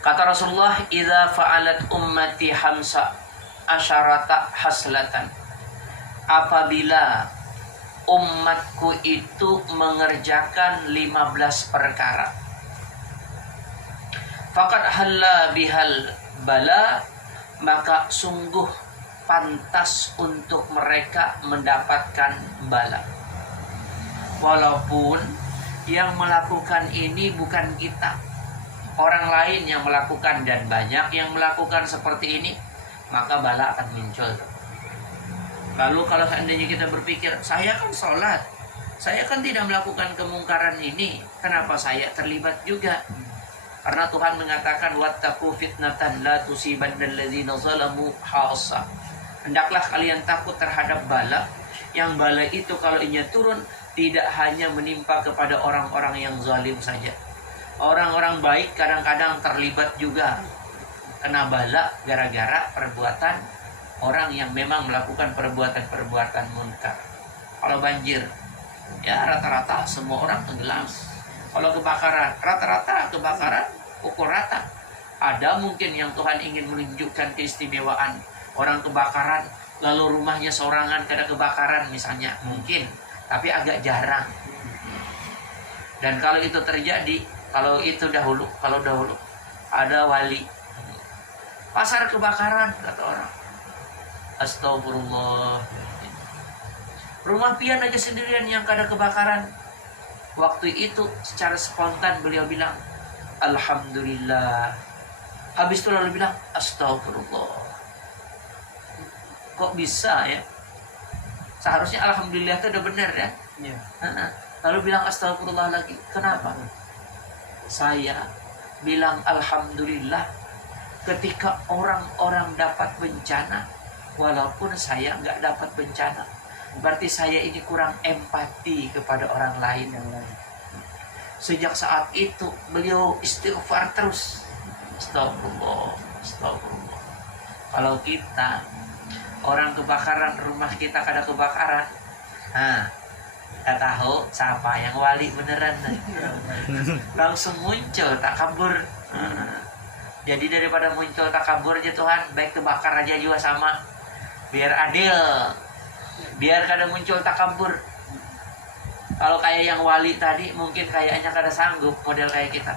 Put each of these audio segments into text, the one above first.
Kata Rasulullah, "Idza fa'alat ummati hamsa asyarata haslatan." Apabila umatku itu mengerjakan 15 perkara, faqad halla bihal bala, maka sungguh pantas untuk mereka mendapatkan bala. Walaupun yang melakukan ini bukan kita, orang lain yang melakukan, dan banyak yang melakukan seperti ini, maka bala akan muncul. Lalu kalau seandainya kita berpikir, saya kan sholat, saya kan tidak melakukan kemungkaran ini, kenapa saya terlibat juga? Karena Tuhan mengatakan, wattaqu fitnatan la tusibannal ladzina zalamu khassa. Hendaklah kalian takut terhadap bala, yang bala itu kalau inya turun tidak hanya menimpa kepada orang-orang yang zalim saja. Orang-orang baik kadang-kadang terlibat juga kena bala gara-gara perbuatan orang yang memang melakukan perbuatan-perbuatan munkar. Kalau banjir, ya rata-rata semua orang tenggelam. Kalau kebakaran, rata-rata kebakaran pukul rata. Ada mungkin yang Tuhan ingin menunjukkan keistimewaan orang kebakaran, lalu rumahnya sorangan kena kebakaran misalnya, mungkin, tapi agak jarang. Dan kalau itu terjadi, kalau dahulu ada wali, pasar kebakaran kata orang, astagfirullah, rumah pian aja sendirian yang kena kebakaran. Waktu itu secara spontan beliau bilang alhamdulillah. Habis itu lalu bilang astagfirullah. Kok bisa ya? Seharusnya alhamdulillah itu udah benar ya. Lalu bilang astagfirullah lagi. Kenapa? Saya bilang alhamdulillah ketika orang-orang dapat bencana, walaupun saya nggak dapat bencana. Berarti saya ini kurang empati kepada orang lain. Sejak saat itu beliau istighfar terus. Astagfirullah, astagfirullah. Kalau kita orang kebakaran, rumah kita ada kebakaran, kita tahu siapa yang wali beneran. Langsung muncul takabur. Jadi daripada muncul takabur aja Tuhan, baik kebakar aja juga sama, biar adil, biar kada muncul takabur. Kalau kayak yang wali tadi, mungkin kayaknya kada sanggup model kayak kita.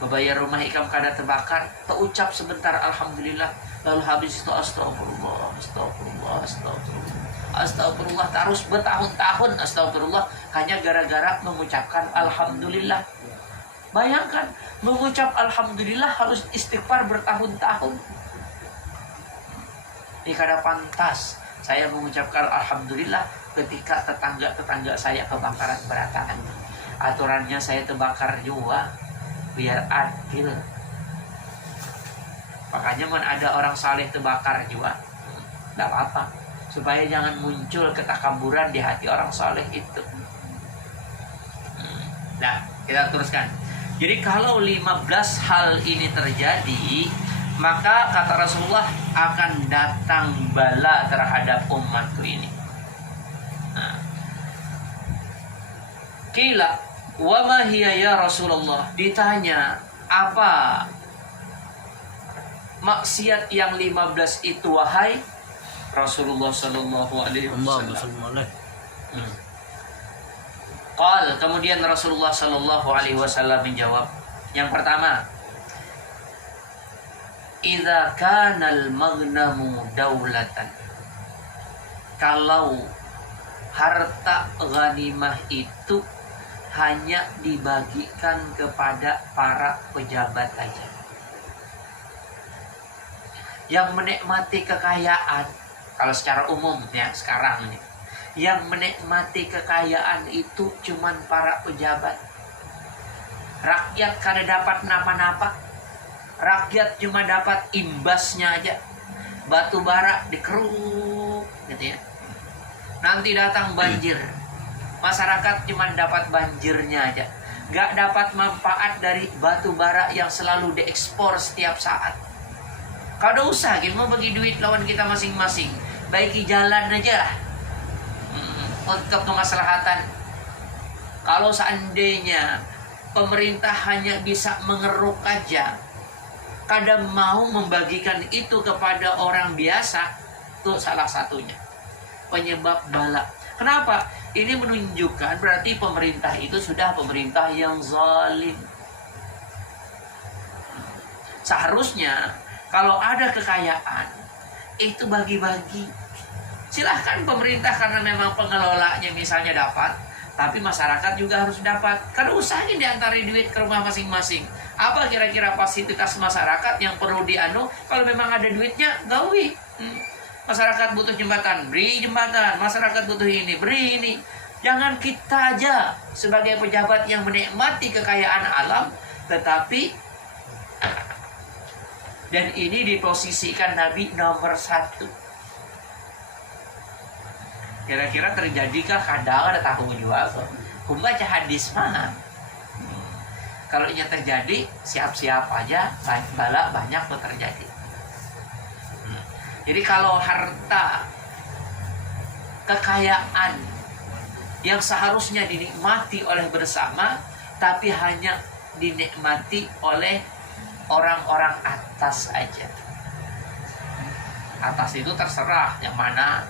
Bebayar rumah ikam kada terbakar, terucap sebentar alhamdulillah, lalu habis itu astagfirullah, astagfirullah, astagfirullah, astagfirullah, terus bertahun-tahun astagfirullah hanya gara-gara mengucapkan alhamdulillah. Bayangkan, mengucap alhamdulillah harus istighfar bertahun-tahun. Ini kada pantas saya mengucapkan alhamdulillah ketika tetangga-tetangga saya kebakaran berataan. Aturannya saya terbakar juga, biar adil. Makanya ada orang saleh terbakar juga, tidak apa-apa, supaya jangan muncul ketakaburan di hati orang saleh itu. Nah, kita teruskan. Jadi kalau 15 hal ini terjadi, maka kata Rasulullah akan datang bala terhadap umatku ini. Qila wa ma hiya ya Rasulullah? Ditanya, apa maksiat yang 15 itu wahai Rasulullah sallallahu alaihi wasallam? Qal, kemudian Rasulullah sallallahu alaihi wasallam menjawab, yang pertama, idza kana al-maghnamu daulatan. Kalau harta ghanimah itu hanya dibagikan kepada para pejabat aja. Yang menikmati kekayaan, kalau secara umum ya sekarang ini, yang menikmati kekayaan itu cuman para pejabat. Rakyat kada dapat napa-napa. Rakyat cuma dapat imbasnya aja. Batu bara dikeruk gitu ya. Nanti datang banjir, masyarakat cuma dapat banjirnya aja, gak dapat manfaat dari batu bara yang selalu diekspor setiap saat. Kada usah kita mau bagi duit lawan kita masing-masing, baiki jalan aja lah untuk kemaslahatan. Kalau seandainya pemerintah hanya bisa mengeruk aja, kadang mau membagikan itu kepada orang biasa, itu salah satunya penyebab bala. Kenapa? Ini menunjukkan berarti pemerintah itu sudah pemerintah yang zalim. Seharusnya kalau ada kekayaan itu bagi-bagi. Silahkan pemerintah karena memang pengelolanya misalnya dapat, tapi masyarakat juga harus dapat. Karena usahain diantarin duit ke rumah masing-masing. Apa kira-kira fasilitas masyarakat yang perlu dianu? Kalau memang ada duitnya, gawi. Masyarakat butuh jembatan, beri jembatan. Masyarakat butuh ini, beri ini. Jangan kita aja sebagai pejabat yang menikmati kekayaan alam, tetapi dan ini diposisikan Nabi nomor 1. Kira-kira terjadikah? Kadang ada tahu juga. Membaca hadis mana? Kalau ini terjadi, siap-siap aja, bala banyak tuh terjadi. Jadi kalau harta, kekayaan yang seharusnya dinikmati oleh bersama, tapi hanya dinikmati oleh orang-orang atas aja. Atas itu terserah yang mana.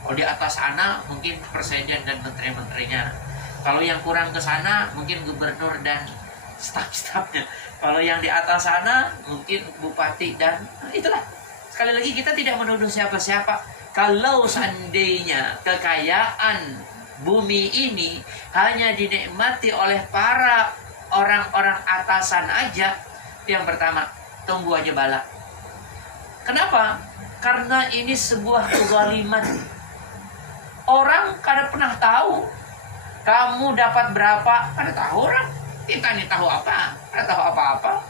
Kalau di atas sana mungkin presiden dan menteri-menterinya. Kalau yang kurang ke sana mungkin gubernur dan staf-stafnya. Kalau yang di atas sana mungkin bupati dan itulah. Sekali lagi kita tidak menuduh siapa-siapa. Kalau seandainya kekayaan bumi ini hanya dinikmati oleh para orang-orang atasan aja, yang pertama, tunggu aja bala. Kenapa? Karena ini sebuah kezaliman. Orang kada pernah tahu kamu dapat berapa, kada tahu orang. Kita ini tahu apa? Kada tahu apa-apa.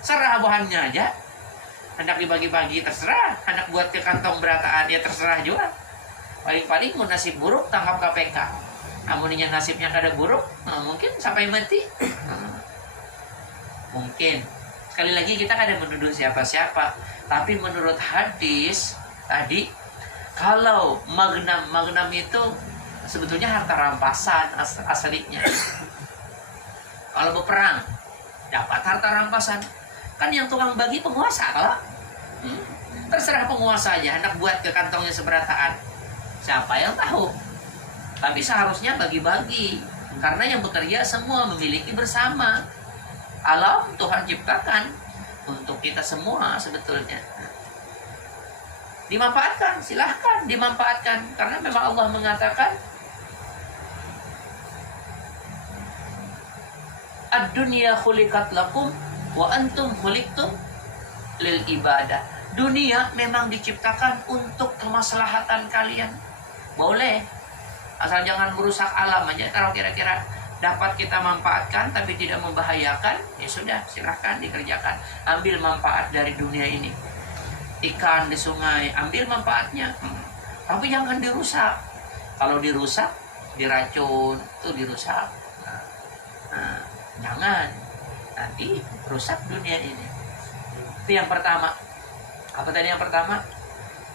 Serah bahannya aja. Hendak dibagi-bagi terserah. Hendak buat ke kantong berataan ya terserah juga. Paling-paling mau nasib buruk tangkap KPK. Amuninya nasibnya kada buruk, mungkin sampai mati. Mungkin. Sekali lagi kita kada menuduh siapa-siapa. Tapi menurut hadis tadi, kalau magnam itu sebetulnya harta rampasan aslinya. Kalau berperang dapat harta rampasan, kan yang tukang bagi penguasa kalau terserah penguasa aja hendak buat ke kantongnya seberataan. Siapa yang tahu? Tapi seharusnya bagi-bagi, karena yang bekerja semua memiliki bersama. Alam Tuhan ciptakan untuk kita semua sebetulnya. Dimanfaatkan, silahkan dimanfaatkan. Karena memang Allah mengatakan ad-dunya khuliqat lakum wa antum khuliqtum lil ibadah. Dunia memang diciptakan untuk kemaslahatan kalian. Boleh, asal jangan merusak alam aja. Kalau kira-kira dapat kita manfaatkan tapi tidak membahayakan, ya sudah, silahkan dikerjakan. Ambil manfaat dari dunia ini. Ikan di sungai, ambil manfaatnya, tapi jangan dirusak. Kalau dirusak, diracun, itu dirusak. Jangan, nanti rusak dunia ini. Itu yang pertama. Apa tadi yang pertama?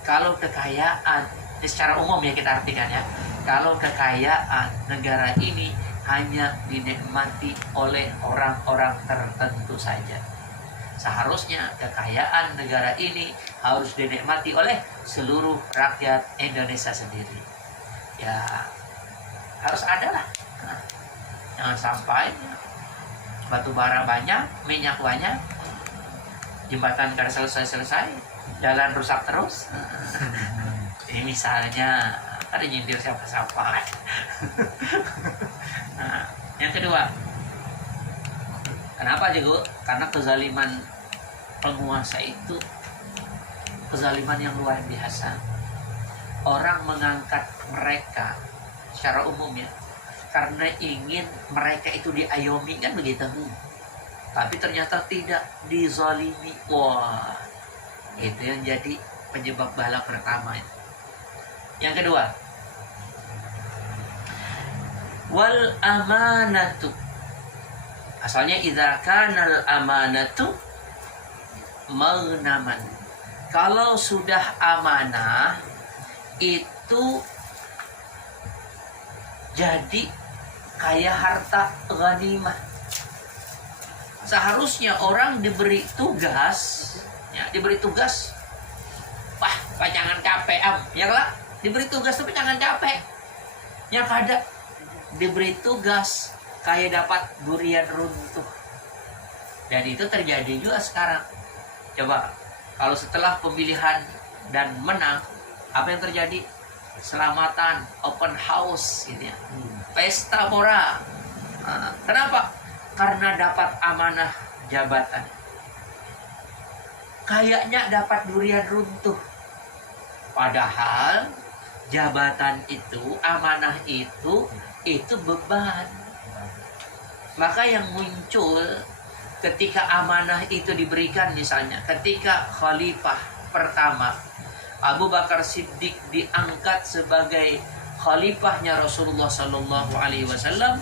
Kalau kekayaan, secara umum ya kita artikan ya. Kalau kekayaan negara ini hanya dinikmati oleh orang-orang tertentu saja. Seharusnya kekayaan negara ini harus dinikmati oleh seluruh rakyat Indonesia sendiri. Ya, harus ada lah. Jangan sampai batu bara banyak, minyak banyak, jembatan kada selesai-selesai, jalan rusak terus. Ini misalnya, ada nyindir siapa-siapa. Nah, yang kedua, kenapa juga? Karena kezaliman penguasa itu kezaliman yang luar biasa. Orang mengangkat mereka secara umum ya, karena ingin mereka itu diayomi, kan begitu. Tapi ternyata tidak, dizalimi. Wah, itu yang jadi penyebab bala pertama. Yang kedua, wal amanatu. Asalnya idza kanal amanatu maghnaman. Kalau sudah amanah itu jadi kayak harta ghanimah. seharusnya orang diberi tugas, ya, wah, Pak jangan capek ya lah, diberi tugas tapi jangan capek. Yang ada diberi tugas kayak dapat durian runtuh. Dan itu terjadi juga sekarang. Coba kalau setelah pemilihan dan menang, apa yang terjadi? Selamatan, open house gitu ya. Pesta pora. Kenapa? Karena dapat amanah jabatan. Kayaknya dapat durian runtuh. Padahal jabatan itu, amanah itu beban. Maka yang muncul ketika amanah itu diberikan, misalnya ketika khalifah pertama Abu Bakar Siddiq diangkat sebagai khalifahnya Rasulullah Sallallahu Alaihi Wasallam,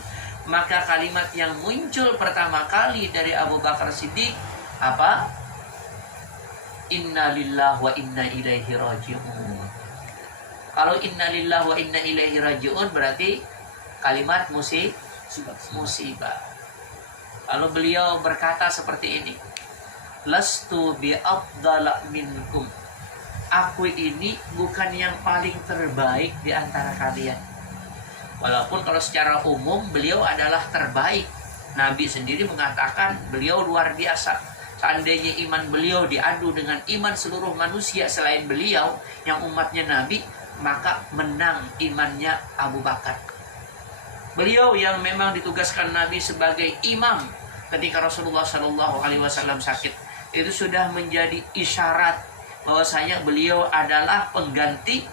maka kalimat yang muncul pertama kali dari Abu Bakar Siddiq apa? Inna lillahi wa inna ilaihi raji'un. Kalau inna lillahi wa inna ilaihi raji'un berarti kalimat musibah. Lalu beliau berkata seperti ini, lastu bi afdala minkum. Aku ini bukan yang paling terbaik di antara kalian. Walaupun kalau secara umum beliau adalah terbaik. Nabi sendiri mengatakan beliau luar biasa. Seandainya iman beliau diadu dengan iman seluruh manusia selain beliau yang umatnya Nabi, maka menang imannya Abu Bakar. Beliau yang memang ditugaskan Nabi sebagai imam ketika Rasulullah Shallallahu Alaihi Wasallam sakit, itu sudah menjadi isyarat bahwasanya beliau adalah pengganti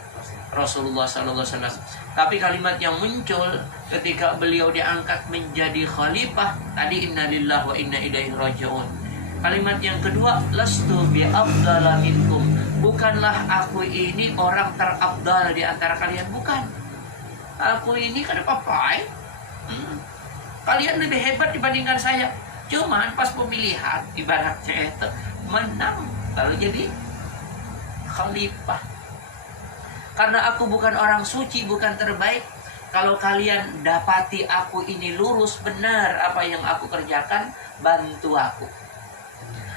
Rasulullah Shallallahu Alaihi Wasallam. Tapi kalimat yang muncul ketika beliau diangkat menjadi khalifah tadi, inna lillahi wa inna ilaihi raji'un. Kalimat yang kedua, lastu bi afdala minkum. Bukanlah aku ini orang terabdal di antara kalian, bukan. Aku ini kan apa-apa. Kalian lebih hebat dibandingkan saya. Cuman pas pemilihan ibaratnya itu menang lalu jadi khalifah. Karena aku bukan orang suci, bukan terbaik. Kalau kalian dapati aku ini lurus benar apa yang aku kerjakan, bantu aku.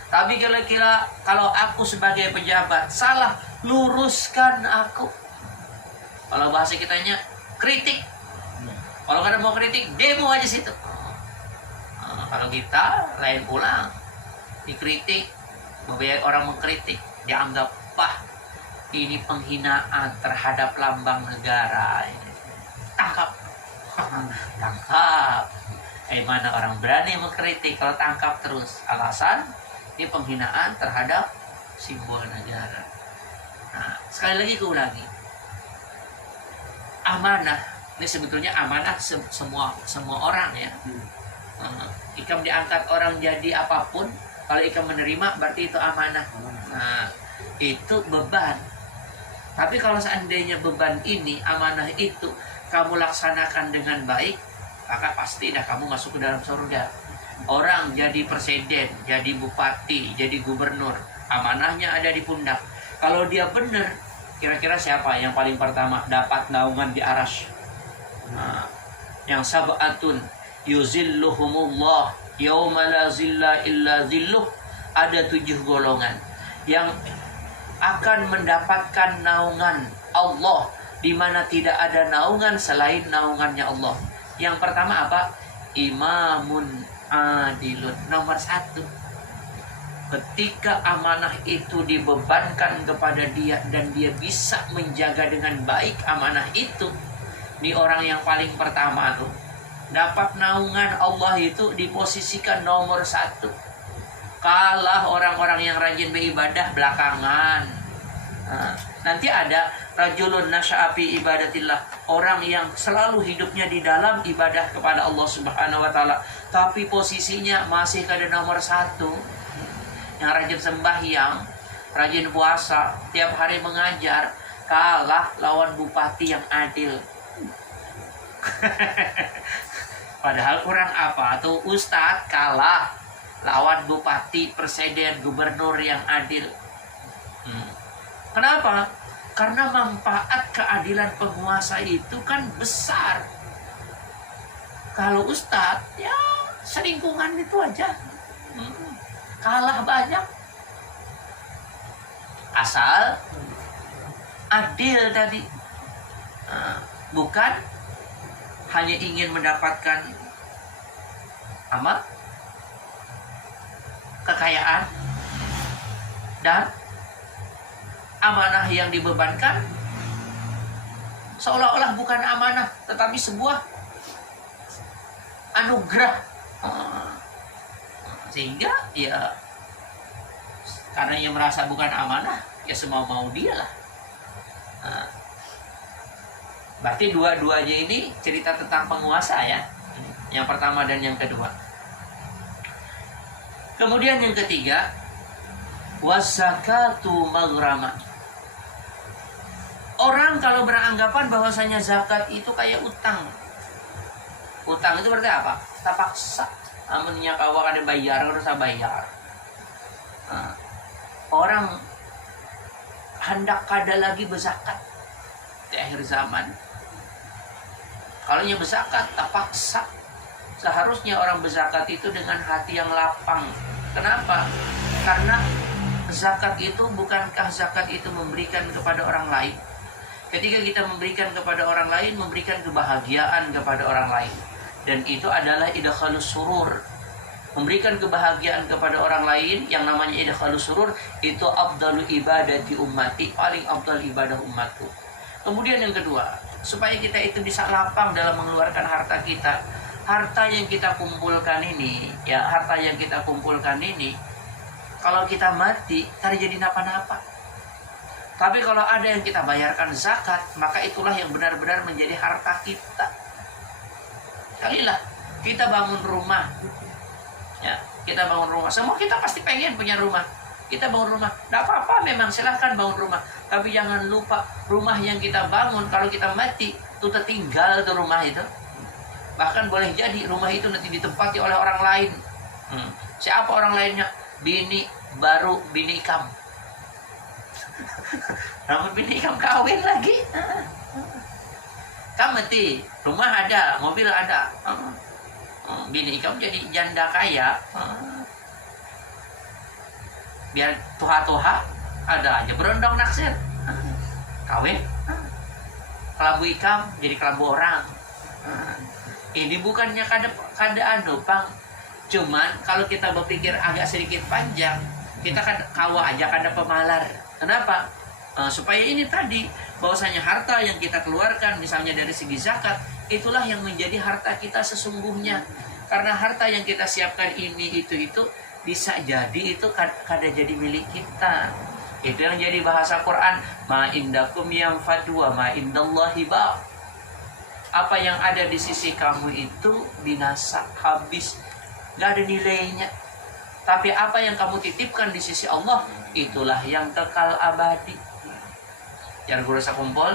Tapi kira-kira kalau aku sebagai pejabat salah, luruskan aku. Kalau bahasa kitanya kritik. Kalau kada mau kritik, demo aja situ. Kalau kita lain pulang, dikritik, membiayai orang mengkritik, dianggap ini penghinaan terhadap lambang negara. Tangkap. Tangkap. Mana orang berani mengkritik kalau tangkap terus. Alasan ini penghinaan terhadap simbol negara. Nah, sekali lagi keulangi. Amanah ini sebetulnya amanah semua orang ya. Ikam diangkat orang jadi apapun, kalau ikam menerima berarti itu amanah. Nah, itu beban. Tapi kalau seandainya beban ini, amanah itu kamu laksanakan dengan baik, maka pasti dah kamu masuk ke dalam surga. Orang jadi presiden, jadi bupati, jadi gubernur, amanahnya ada di pundak. Kalau dia benar, kira-kira siapa yang paling pertama dapat naungan di arasy? Nah, yang sab'atun yuzilluhumullah yauma la zilla illa zilluh. Ada 7 golongan yang akan mendapatkan naungan Allah, di mana tidak ada naungan selain naungannya Allah. Yang pertama apa? Imamun adilun. Nomor 1, ketika amanah itu dibebankan kepada dia dan dia bisa menjaga dengan baik amanah itu, ini orang yang paling pertama tuh dapat naungan Allah itu diposisikan nomor 1. Kalah orang-orang yang rajin beribadah belakangan. Nanti ada rajulun nasya'afi ibadatillah, orang yang selalu hidupnya di dalam ibadah kepada Allah Subhanahu wa taala, tapi posisinya masih pada nomor 1. Yang rajin sembahyang, rajin puasa, tiap hari mengajar, kalah lawan bupati yang adil. Padahal kurang apa? Atau ustadz kalah lawan bupati, presiden, gubernur yang adil. Kenapa? Karena manfaat keadilan penguasa itu kan besar. Kalau ustadz, ya selingkungan itu aja. kalah banyak. Asal adil tadi, bukan hanya ingin mendapatkan kekayaan dan amanah yang dibebankan seolah-olah bukan amanah tetapi sebuah anugerah. Sehingga ya karena ia merasa bukan amanah, ya semau-mau dia lah. Berarti dua-duanya ini cerita tentang penguasa ya. Yang pertama dan yang kedua. Kemudian yang ketiga, wazakatu maghrama. Orang kalau beranggapan bahwasanya zakat itu kayak utang. Utang itu berarti apa? Kita paksa. Amunnya kawa kada bayar, harus bayar. Orang hendak kada lagi berzakat di akhir zaman. Kalau nya berzakat, tak paksa. Seharusnya orang berzakat itu dengan hati yang lapang. Kenapa? Karena zakat itu, bukankah zakat itu memberikan kepada orang lain? Ketika kita memberikan kepada orang lain, memberikan kebahagiaan kepada orang lain. Dan itu adalah idkhalus surur. Memberikan kebahagiaan kepada orang lain, yang namanya idkhalus surur, itu afdalu ibadati ummati, paling afdal ibadah umatku. Kemudian yang kedua, supaya kita itu bisa lapang dalam mengeluarkan harta kita. Harta yang kita kumpulkan ini, kalau kita mati, tak jadi napa-napa. Tapi kalau ada yang kita bayarkan zakat, maka itulah yang benar-benar menjadi harta kita. Kalilah kita bangun rumah, ya, kita bangun rumah. Semua kita pasti pengen punya rumah. Kita bangun rumah, tidak apa-apa, memang silahkan bangun rumah. Tapi jangan lupa rumah yang kita bangun, kalau kita mati, itu tertinggal tuh rumah itu. Bahkan boleh jadi rumah itu nanti ditempati oleh orang lain. Siapa orang lainnya? Bini baru, bini ikam. Namun bini ikam kawin lagi. Kamu mati, rumah ada, mobil ada. Bini ikam jadi janda kaya. Biar tuha-tuha ada aja berondong naksir. Kawin. Kelabu ikam jadi kelabu orang. Ini bukannya kada anu pang. Cuman kalau kita berpikir agak sedikit panjang, kita kan kawa aja kada pemalar. Kenapa? Supaya ini tadi, bahwasanya harta yang kita keluarkan misalnya dari segi zakat, itulah yang menjadi harta kita sesungguhnya. Karena harta yang kita siapkan ini itu bisa jadi itu kada jadi milik kita. Itu yang jadi bahasa Quran, ma indakum yanfadu wa ma indallahi ba'. Apa yang ada di sisi kamu itu binasa, habis, gak ada nilainya. Tapi apa yang kamu titipkan di sisi Allah, itulah yang kekal abadi. Yang guru saya kumpul,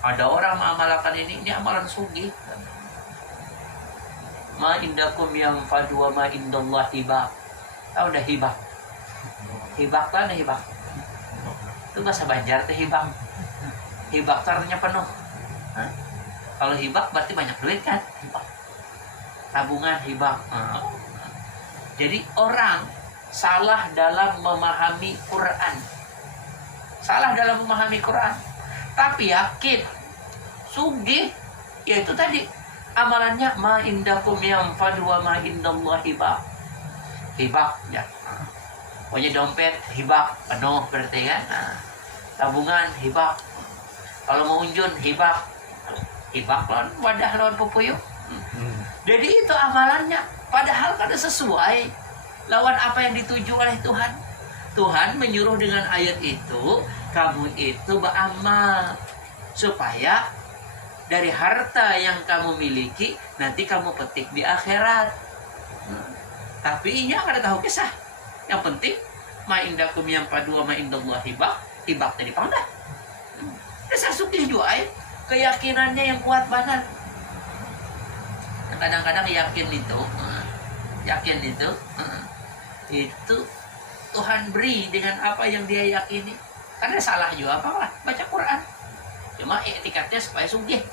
ada orang mengamalkan ini amalan sugih. Ma indakum yanfadu wa ma indallahi ba'. Tahu dah hibah? Hibah kan hibah. Itu bahasa Banjar tuh hibah. Hibah artinya penuh. Kalau hibah berarti banyak duit kan? Tabungan hibah. Jadi orang salah dalam memahami Quran. Salah dalam memahami Quran. Tapi yakin, sugih, yaitu tadi amalannya ma indakum yanfadu wa ma indallahi ba'. Hibah ya. Punya dompet hibah penuh berarti kan. Tabungan hibah. Kalau mau unjun hibah. Hibah lawan wadah lawan pupuyuh. Jadi itu amalannya. Padahal kada sesuai lawan apa yang dituju oleh Tuhan. Tuhan menyuruh dengan ayat itu, kamu itu beramal supaya dari harta yang kamu miliki nanti kamu petik di akhirat. Tapi iya kada tahu kisah. Yang penting ma indakum yanfadu wa ma indallahi ba'. Hibah tadi panggah. Dasar sugih juga keyakinannya yang kuat banget. Kadang-kadang yakin itu Tuhan beri dengan apa yang dia yakini. Karena salah juga apa baca Quran. Cuma etikatnya supaya sugih.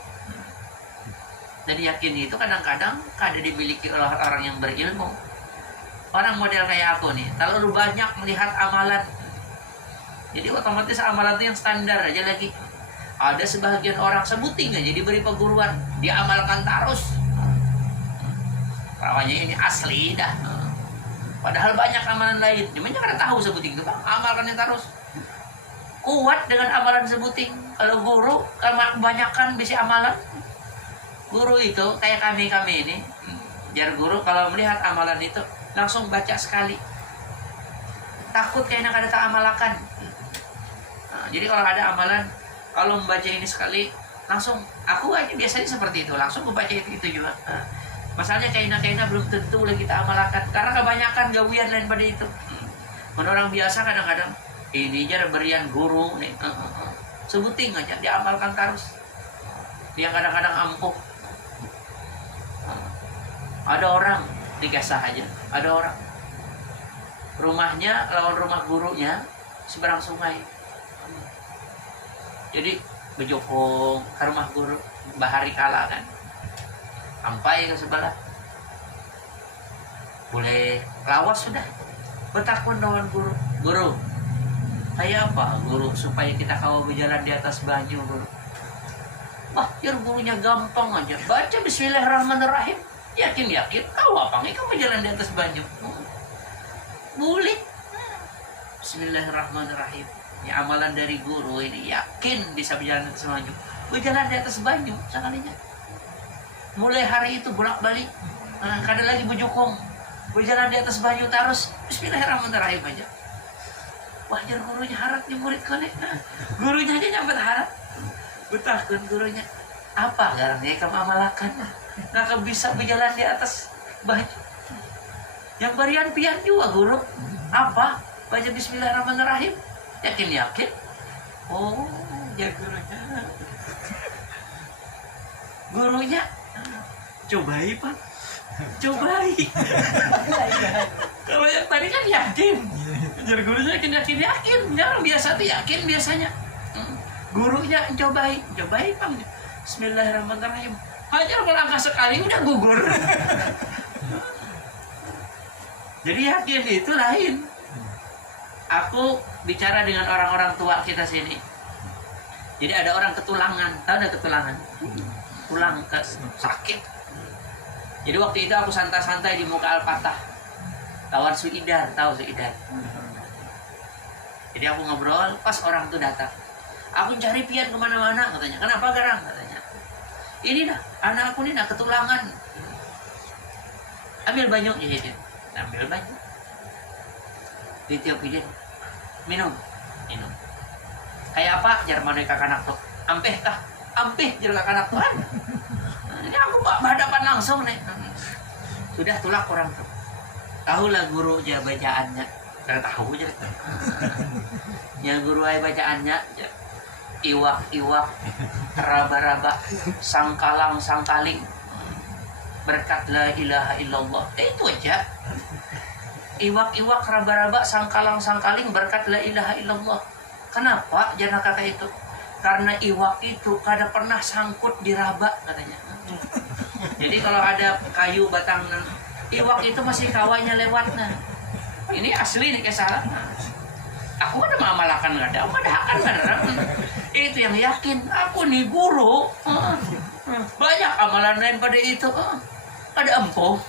Dan yakin itu kadang-kadang kada dimiliki oleh orang yang berilmu. orang model kayak aku nih, terlalu banyak melihat amalan. Jadi otomatis amalan itu yang standar aja lagi. Ada sebagian orang sebuting aja diberi perguruan, diamalkan terus. Kawannya ini asli dah. Padahal banyak amalan lain. Namanya karena tahu sebuting itu bang, amalkan yang terus. Kuat dengan amalan sebuting. Kalau guru, kebanyakan bisa amalan. Guru itu kayak kami ini. Biar guru kalau melihat amalan itu langsung baca sekali. Takut kayaknya ada keamalakan. Nah, jadi kalau ada amalan, kalau membaca ini sekali, langsung aku aja biasanya seperti itu, langsung membaca itu juga. Nah, masalahnya kaina belum tentu lagi kita amalkan karena kebanyakan gawian lain pada itu. Orang biasa kadang-kadang ini aja berian guru nih, sebuting aja diamalkan terus. Dia kadang-kadang ampuh. Ada orang dikasah aja, ada orang rumahnya lawan rumah gurunya seberang sungai. Jadi bejokong ke rumah guru bahari kala kan, sampai ke sebelah boleh lawas sudah bertakun lawan guru. Guru kayak apa guru supaya kita kawal berjalan di atas banyu guru? Wah, ya gurunya gampang aja, baca Bismillahirrahmanirrahim. Yakin kau apa nih kamu jalan di atas banyu? Boleh. Bismillahirrahmanirrahim. Ini amalan dari guru ini, yakin bisa berjalan di atas banyu. Berjalan di atas banyu sekalinya. Mulai hari itu bolak-balik. Kadang lagi bujukong. Berjalan di atas banyu terus. Bismillahirrahmanirrahim aja. Wah, jar gurunya harap nih murid kali. Gurunya aja nyampe harap. Betahkan gurunya. Apa garangnya kamu amalakan? Nah, bisa berjalan di atas banyu. Yang barian pian juga guru. Apa? Baca Bismillahirrahmanirrahim. Yakin? Oh, ya gurunya. Gurunya. Cobai, Pak. Cobai. Kalau yang tadi kan yakin. Jadi gurunya yakin. Jarang biasa tuh yakin biasanya. Gurunya cobai, Pak. Bismillahirrahmanirrahim. Hajar melangkah sekali udah gugur. Jadi yakin itu lain. Aku bicara dengan orang-orang tua kita sini. Jadi ada orang ketulangan, tahu ada ketulangan? Tulang sakit. Jadi waktu itu aku santai-santai di muka Al-Fatah. Tawar Suidar, tahu Suidar? Jadi aku ngobrol, pas orang itu datang. Aku cari pian kemana-mana katanya. Kenapa garang katanya? Ini dah, anak aku ini dah ketulangan. Ambil banyu jadi, ambil banyu. Di tiap pian, minum. Kayak apa? Jar mana kakanak tuh? Ampeh kah? Ampeh jar kakanak tuh. Ini aku berhadapan langsung nih. Sudah tulak orang tuh. Tahulah guru aja bacaannya. Udah tahu aja. Ya guru aja bacaannya. Iwak, raba-raba, sangkaling, berkat la ilaha illallah. Itu aja. Iwak, raba-raba, sangkaling, berkat la ilaha illallah. Kenapa jangan kata itu? Karena iwak itu kada pernah sangkut di raba katanya. Jadi kalau ada kayu batang iwak itu masih kawanya lewat. Nah, ini asli nih kesalahan. Aku ada mamalakan nggak ada, aku ada akan beneran. Itu yang yakin. Aku nih guru. Banyak amalan lain pada itu. Ada empuh.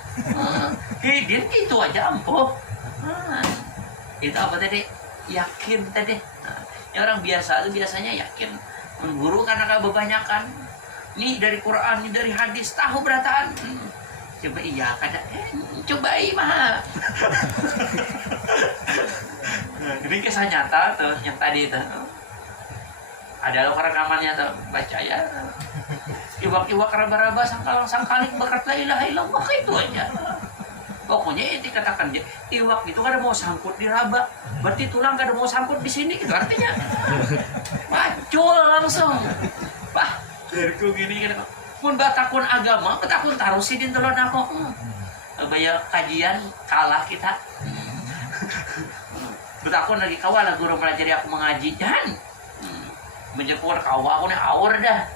Hidin itu aja empuh. Itu apa tadi? Yakin tadi. Ya orang biasa itu biasanya yakin. Guru karena kebanyakan. Ini dari Quran, ini dari hadis, tahu berataan. Coba iya, kada. Coba mah. Ini kisah nyata tuh, yang tadi itu. Ada rekamannya tuh, baca ya. Iwak raba-raba sangkaling berkat la ilaha illallah, itu aja. Pokoknya itu katakan dia, iwak itu kada mau sangkut di raba, berarti tulang kada mau sangkut di sini, itu artinya. Pacul langsung. Wah, dariku gini kan. Pun batakun agama, batakun tarusi di telon aku. Bayar kajian kalah kita. Batakun lagi kawal guru pelajari aku mengaji jangan. Menjekur kawa aku nih awur dah.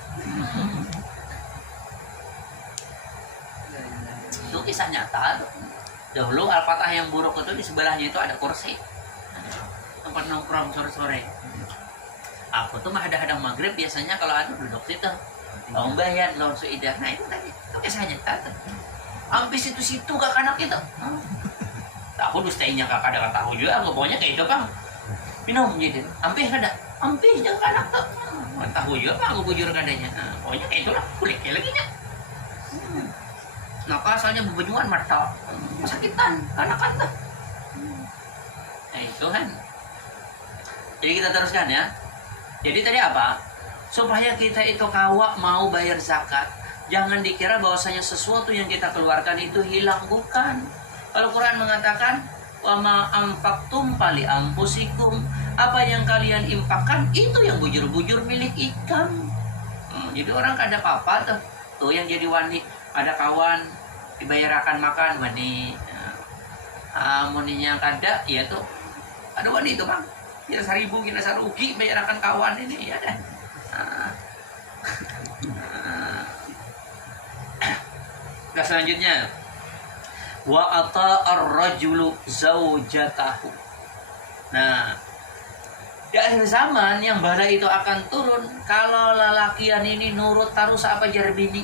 Itu kisah nyata tuh. Dahulu Al-Fatah yang buruk itu di sebelahnya itu ada kursi, tempat nongkrong sore-sore. Aku tuh hadang maghrib biasanya kalau ada duduk situ. Lawan bayan, lawan suidah. Nah itu tadi, itu kisahnya tadi. Ampis situ gak kanak itu. Tahu dustainya kakak ada tahu juga, nggak pokoknya kayak itu bang. Minum gitu. Ampis ada, ampis jangan kanak tuh. Tahu juga bang, aku bujur kadanya. Pokoknya kayak itulah, kulit lagi nya. Napa asalnya bebejuan mata, sakitan, kanakan tuh. Nah itu kan. Jadi kita teruskan ya. Jadi tadi apa? Supaya kita itu kawak mau bayar zakat, jangan dikira bahwasanya sesuatu yang kita keluarkan itu hilang, bukan. Kalau Quran mengatakan wa ma anfaqtum fali anfusikum, apa yang kalian infakkan itu yang bujur-bujur milik ikam. Jadi orang kada apa-apa tuh yang jadi wani, ada kawan dibayarkan makan wani. Muninya kada ya tuh ada wani itu bang. Kira 1.000, kira 1 rugi bayarkan kawan ini ya dah. Nah, selanjutnya wa ata ar-rajulu zaujatahu. Nah, di akhir zaman yang bala itu akan turun kalau lalakian ini nurut tarus apa jar bini.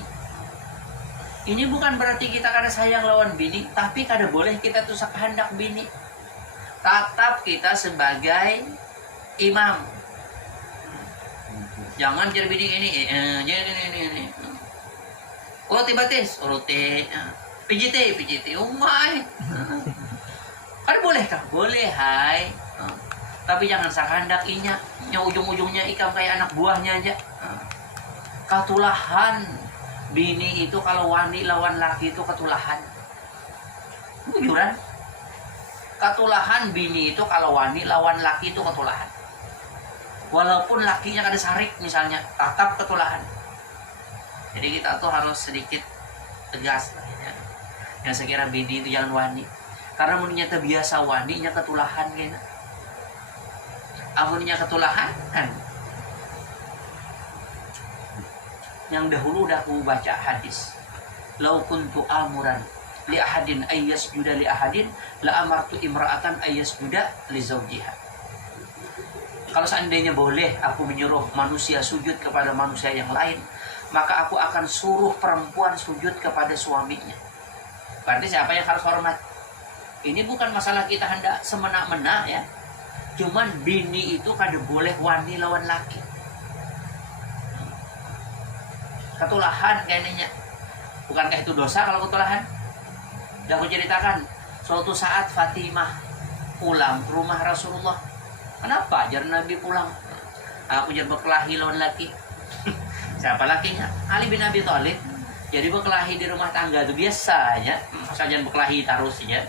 Ini bukan berarti kita kada sayang lawan bini, tapi kada boleh kita tuh kehendak bini. Tetap kita sebagai imam. Jangan jar bini ini. Oh tibatis, urutin. PJT, umay. Kan boleh kah? Boleh, hai. Tapi jangan sakandak inya. Ujung-ujungnya ikam kayak anak buahnya aja. Katulahan. Bini itu kalau wani lawan laki itu katulahan. Bujuran. Katulahan bini itu kalau wani lawan laki itu katulahan. Walaupun lakinya kada sarik misalnya, tetap ketulahan. Jadi kita tuh harus sedikit tegas lah ya. Yang sekira bini itu jangan wani. Karena muninya terbiasa wani nya ketulahan kena. Amunnya ketulahan kan. Yang dahulu udah aku baca hadis. Lau kuntu amuran li ahadin ayyasjuda li ahadin la amartu imra'atan ayyasjuda li zawjiha. Kalau seandainya boleh aku menyuruh manusia sujud kepada manusia yang lain, maka aku akan suruh perempuan sujud kepada suaminya. Berarti siapa yang harus hormat? Ini bukan masalah kita hendak semena-mena ya. Cuman bini itu kada boleh wani lawan laki. Ketulahan kayaknya. Bukankah itu dosa kalau ketulahan? Dah aku ceritakan, suatu saat Fatimah pulang ke rumah Rasulullah. Kenapa ajar Nabi pulang? Aku jadi berkelahi lawan laki. Siapa lakinya? Ali bin Abi Thalib. Jadi berkelahi di rumah tangga itu biasa aja. Saja berkelahi terus ya.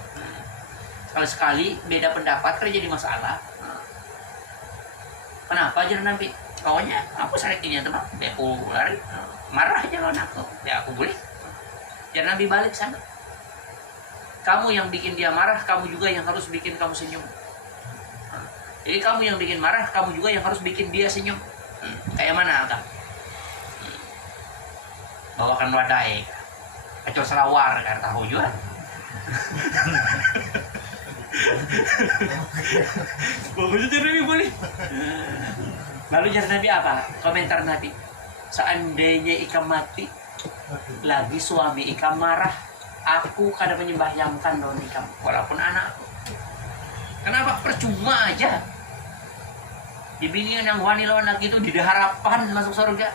Sekali-sekali beda pendapat kan jadi masalah. Kenapa ajar Nabi? Pokoknya aku sarikinya teman. Aku lari. Marah aja lawan aku. Ya aku boleh. Ajar Nabi balik sana. Kamu yang bikin dia marah, kamu juga yang harus bikin kamu senyum. Jadi kamu yang bikin marah, kamu juga yang harus bikin dia senyum. Kayak mana Kak? Bawakan wadai, kacau serawar, kan tahu juga. Bagusnya jadi Nabi boleh. Lalu jadi Nabi apa? Komentar Nabi. Seandainya ikam mati, lagi suami ikam marah, aku kada menyembahyangkan daun ikam, walaupun anakku. Kenapa? Percuma aja. Dibinian yang wani lawan laki itu tidak harapan masuk surga.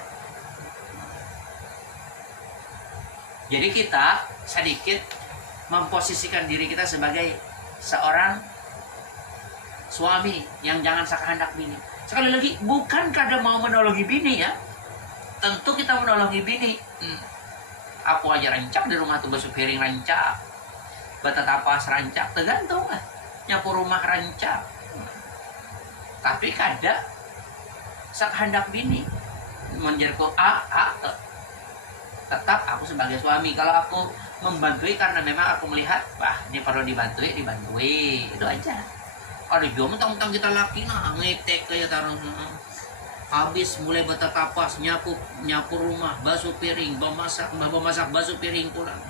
Jadi kita sedikit memposisikan diri kita sebagai seorang suami yang jangan sekehendak bini. Sekali lagi, bukan kada mau menolongi bini ya. Tentu kita menolongi bini. Aku aja rancak di rumah tuh basuh piring rancak, betatapas rancak, tergantung lah. Nyapu rumah rancak. Tapi kada sekehendak bini. Menjadiku tetap aku sebagai suami. Kalau aku membantui karena memang aku melihat, wah ini perlu dibantui. Itu aja. Ada juga mentang-mentang kita laki nah ngetek kayak taruh. Habis mulai betatapas, nyapu rumah, basuh piring, memasak basuh piring pulang.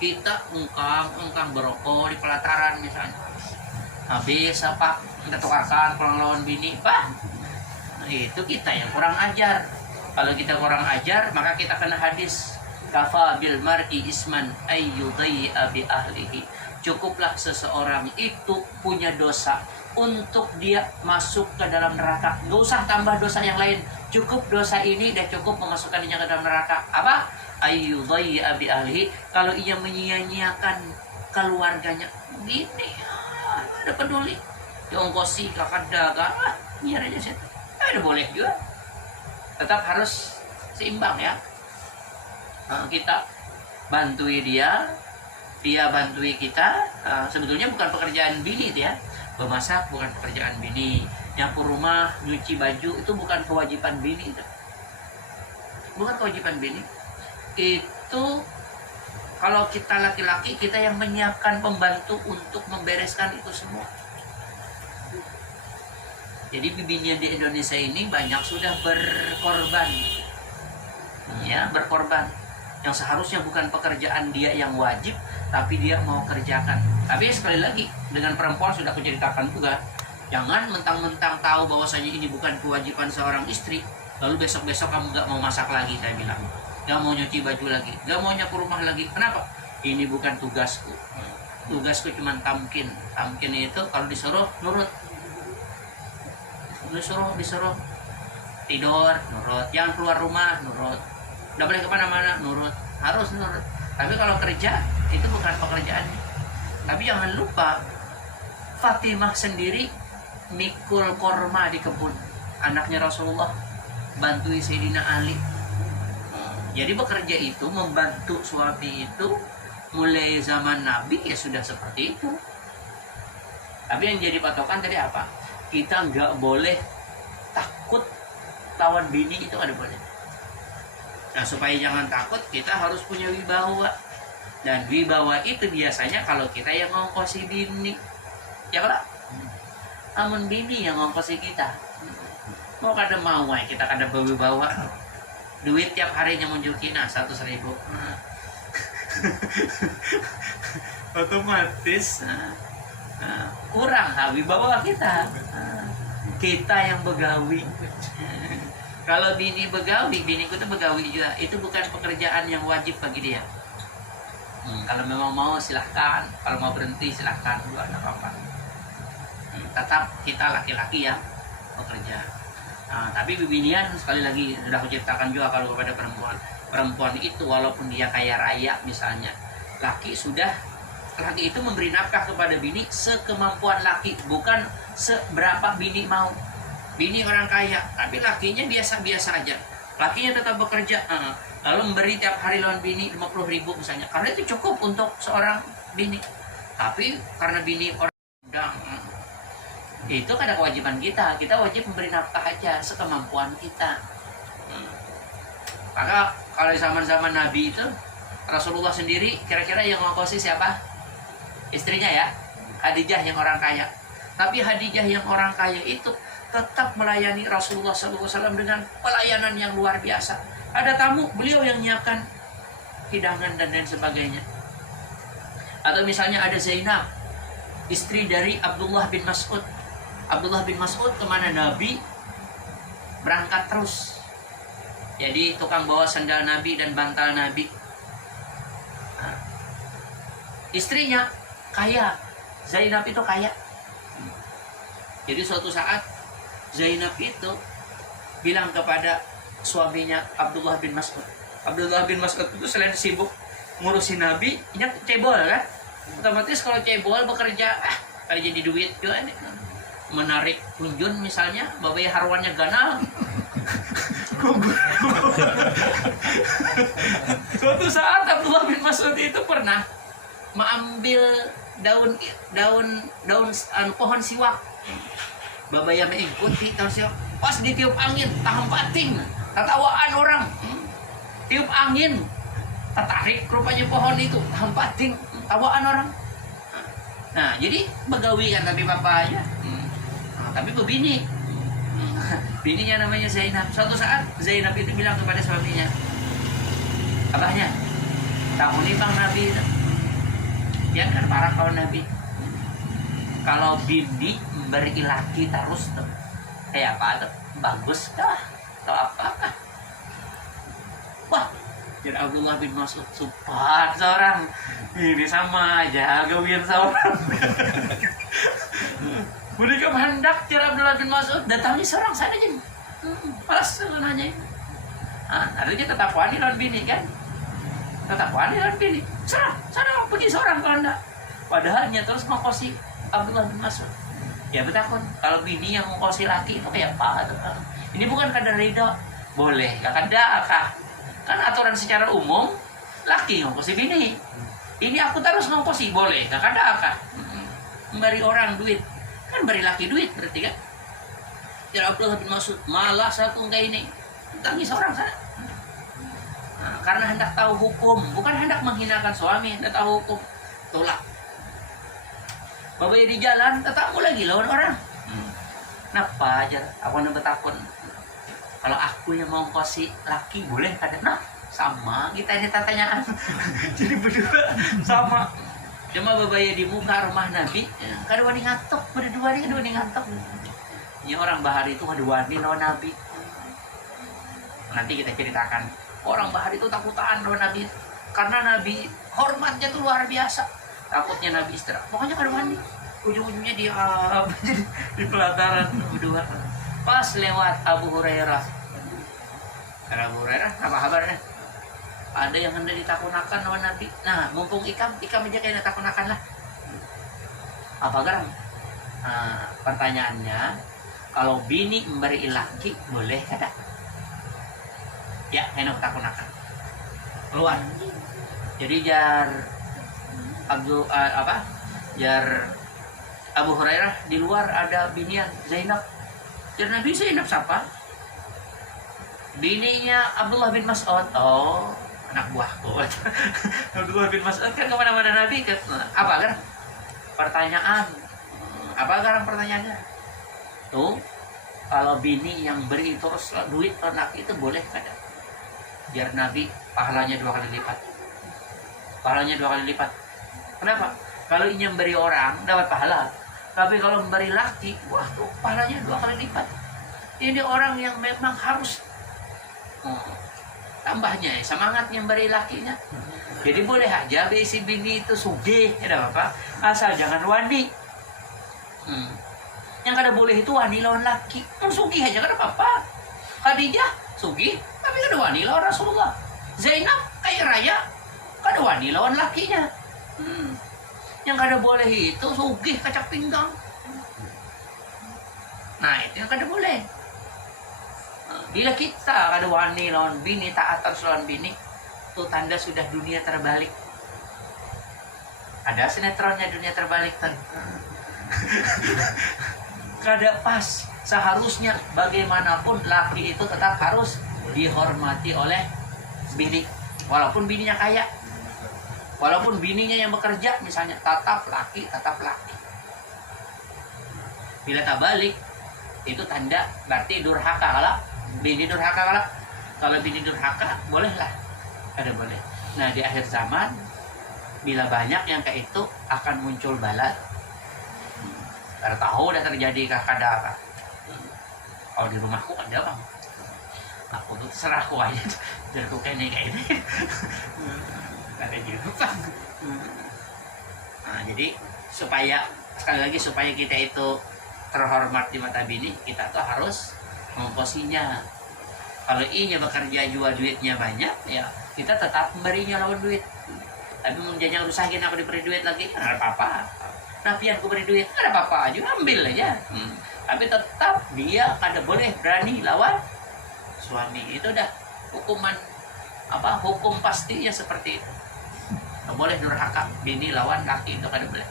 Kita engkang berokok di pelataran misalnya. Habis apa? Kita tukarkan pulang lawan bini, bah. Nah, itu kita yang kurang ajar. Kalau kita kurang ajar, maka kita kena hadis kafa bil mar'i isman ayyudai'a bi ahlihi. Cukuplah seseorang itu punya dosa untuk dia masuk ke dalam neraka. Gak usah tambah dosa yang lain. Cukup dosa ini dan cukup memasukkannya ke dalam neraka. Apa? Ayyudai'a bi ahlihi. Kalau ia menyia-nyiakan keluarganya, gini, ada peduli. Diongkosi ke dagang, biar aja sih. Ada boleh juga. Tetap harus seimbang ya. Kita bantui dia bantui kita. Sebetulnya bukan pekerjaan bini itu ya. Memasak bukan pekerjaan bini, nyapu rumah, nyuci baju itu bukan kewajiban bini itu. Bukan kewajiban bini. Itu kalau kita laki-laki, kita yang menyiapkan pembantu untuk membereskan itu semua. Jadi bibinya di Indonesia ini banyak sudah berkorban. Ya, berkorban. Yang seharusnya bukan pekerjaan dia yang wajib, tapi dia mau kerjakan. Tapi sekali lagi, dengan perempuan sudah aku ceritakan juga, jangan mentang-mentang tahu bahwasanya ini bukan kewajiban seorang istri, lalu besok-besok kamu gak mau masak lagi, saya bilang. Gak mau nyuci baju lagi, gak mau nyapu rumah lagi. Kenapa? Ini bukan tugasku. Tugasku cuma tamkin. Tamkin itu kalau disuruh, nurut. Disuruh tidur, nurut. Jangan keluar rumah, nurut. Udah boleh kemana-mana, nurut. Harus nurut. Tapi kalau kerja, itu bukan pekerjaannya. Tapi jangan lupa, Fatimah sendiri mikul korma di kebun. Anaknya Rasulullah, bantui Sayyidina Ali. Jadi bekerja itu, membantu suami itu, mulai zaman Nabi ya sudah seperti itu. Tapi yang jadi patokan tadi apa? Kita nggak boleh takut lawan bini, itu ada boleh. Nah, supaya jangan takut, kita harus punya wibawa. Dan wibawa itu biasanya kalau kita yang ngongkosi bini, ya kan? Namun bini yang ngongkosi kita. Mau kada mau kita kada berwibawa. Duit tiap harinya munjukin 100.000. Otomatis kurang wibawa kita. Kita yang begawi. Kalau bini begawi, biniku tuh begawi juga, itu bukan pekerjaan yang wajib bagi dia. Kalau memang mau silahkan, kalau mau berhenti silahkan, juga tidak apa-apa. Tetap kita laki-laki yang bekerja. Tapi bibinian sekali lagi sudah aku ceritakan juga kalau kepada perempuan itu walaupun dia kaya raya misalnya, laki itu memberi nafkah kepada bini sekemampuan laki, bukan seberapa bini mau. Bini orang kaya, tapi lakinya biasa-biasa aja. Lakinya tetap bekerja, lalu memberi tiap hari lawan bini 50.000 misalnya. Karena itu cukup untuk seorang bini. Tapi karena bini orang sedang, itu kan ada kewajiban kita. Kita wajib memberi nafkah aja sekemampuan kita. Maka kalau di zaman-zaman Nabi itu, Rasulullah sendiri kira-kira yang ngongkosi siapa? Istrinya ya, Khadijah yang orang kaya. Tapi Khadijah yang orang kaya itu tetap melayani Rasulullah SAW dengan pelayanan yang luar biasa. Ada tamu, beliau yang nyiapkan hidangan dan lain sebagainya. Atau misalnya ada Zainab, istri dari Abdullah bin Mas'ud. Abdullah bin Mas'ud kemana Nabi berangkat terus. Jadi tukang bawa sandal Nabi dan bantal Nabi. Istrinya kaya, Zainab itu kaya. Jadi suatu saat Zainab itu bilang kepada suaminya Abdullah bin Mas'ud. Abdullah bin Mas'ud itu selain sibuk ngurusin Nabi, ini cebol kan? Otomatis kalau cebol bekerja, kali jadi duit juga ini. Menarik kunjun misalnya, babai harwannya ganal. Suatu saat Abdullah bin Mas'ud itu pernah mengambil daun pohon siwak. Babaya mengikuti tahun siwak. Pas ditiup angin, tahan pating, tatawaan orang. Tiup angin, tertarik rupanya pohon itu, tahan pating, tawaan orang. Nah, jadi begawi kan tapi bapaknya. Tapi bini. Bininya namanya Zainab. Suatu saat Zainab itu bilang kepada suaminya, abahnya, tahu nih bang Nabi itu, demikian kan para kawan Nabi. Kalau bini memberi laki terus tuh kayak apa tuh? Bagus kah? Atau apakah? Wah, jadi Abdullah bin Mas'ud sumpah seorang ini sama aja gawin seorang. Mereka hendak jadi Abdullah bin Mas'ud datangi seorang sana aja. Malas nanya. Artinya tetap wani lawan bini kan? Tetap wani lawan bini. Sana pergi seorang kalau enggak. Padahalnya terus mengkosi Abdullah bin Mas'ud. Ya betakun, kalau bini yang mengkosi laki itu kayak apa? Ini bukan kadar ridho. Boleh, gak kada akah. Kan aturan secara umum laki ngongkosi bini. Ini aku terus ngongkosi, boleh, gak kada akah. Memberi orang duit, kan beri laki duit berarti kan. Ya Abdullah bin Mas'ud malah satu kayak ini tangis orang sana. Karena hendak tahu hukum, bukan hendak menghinakan suami, hendak tahu hukum, tolak. Bapak di jalan, tetamu lagi lawan orang. Kenapa aja? Aku nak bertakun. Kalau aku yang mau kasih laki boleh kada? Nah, sama kita ini tanyaan. Jadi berdua sama. Cuma bapak di muka rumah Nabi, kada wani ngantuk, berdua ni kada wani ngantuk. Ini orang Bahari itu kada wani lawan Nabi. Nanti kita ceritakan. Orang Bahari itu takutan lawan Nabi, karena Nabi hormatnya tuh luar biasa. Takutnya Nabi istirahat. Pokoknya kada wani. Ujung-ujungnya dia di pelataran berdua. Pas lewat Abu Hurairah. Karena Abu Hurairah apa kabarnya? Ada yang hendak ditakunakan lawan Nabi. Nah, mumpung ikam aja kayak ditakunakan lah. Apa garam? Pertanyaannya, kalau bini memberi laki boleh kada? Ya, hendak ditakunakan. Keluar. Jadi jar Abu Hurairah di luar ada binian Zainab. Jadi Nabi Zainab siapa? Bininya Abdullah bin Mas'ud. Oh, anak buahku. Abdullah bin Mas'ud kan kemana-mana Nabi kan. Apa kan? Pertanyaan. Apa kan pertanyaannya? Tuh, kalau bini yang beri terus duit anak itu boleh kada? Biar Nabi pahalanya 2 kali lipat. Pahalanya 2 kali lipat. Kenapa? Kalau ini memberi orang dapat pahala, tapi kalau memberi laki, wah tuh pahalanya 2 kali lipat. Ini orang yang memang harus tambahnya semangatnya memberi lakinya. Jadi boleh aja si bini itu sugih, ada apa? Asal jangan wani. Yang kada boleh itu wani lawan laki. Sugih aja kada apa-apa. Khadijah sugih, tapi kada wani lawan Rasulullah. Zainab kayak raya, kada wani lawan lakinya. Yang kada boleh itu sugih kacak pinggang. Nah itu yang kada boleh. Bila kita kada wani lawan bini, taat terus lawan bini, itu tanda sudah dunia terbalik. Ada sinetronnya dunia terbalik kan. Kada pas. Seharusnya bagaimanapun laki itu tetap harus dihormati oleh bini, walaupun bininya kaya. Walaupun bininya yang bekerja, misalnya tetap laki. Bila tak balik, itu tanda berarti durhaka kalau bini durhaka kalau bini durhaka bolehlah, ada boleh. Nah di akhir zaman, bila banyak yang kayak itu akan muncul bala. Kada tahu dah terjadi kah kada kah. Kalau di rumahku ada bang, aku tuh terserah aku aja, jadi aku kayak ini. Ada juga. Nah, jadi supaya sekali lagi supaya kita itu terhormat di mata bini, kita tuh harus mengkosinya. Kalau inya bekerja jual duitnya banyak, ya kita tetap memberinya lawan duit. Tapi menjajang usahain aku diberi duit lagi, nggak ada apa-apa. Nafian aku beri duit, nggak ada apa-apa, aja ambil aja. Tapi tetap dia kada boleh berani lawan suami. Itu dah hukuman hukum pastinya seperti itu. Nggak boleh durhaka bini lawan laki, itu kada boleh.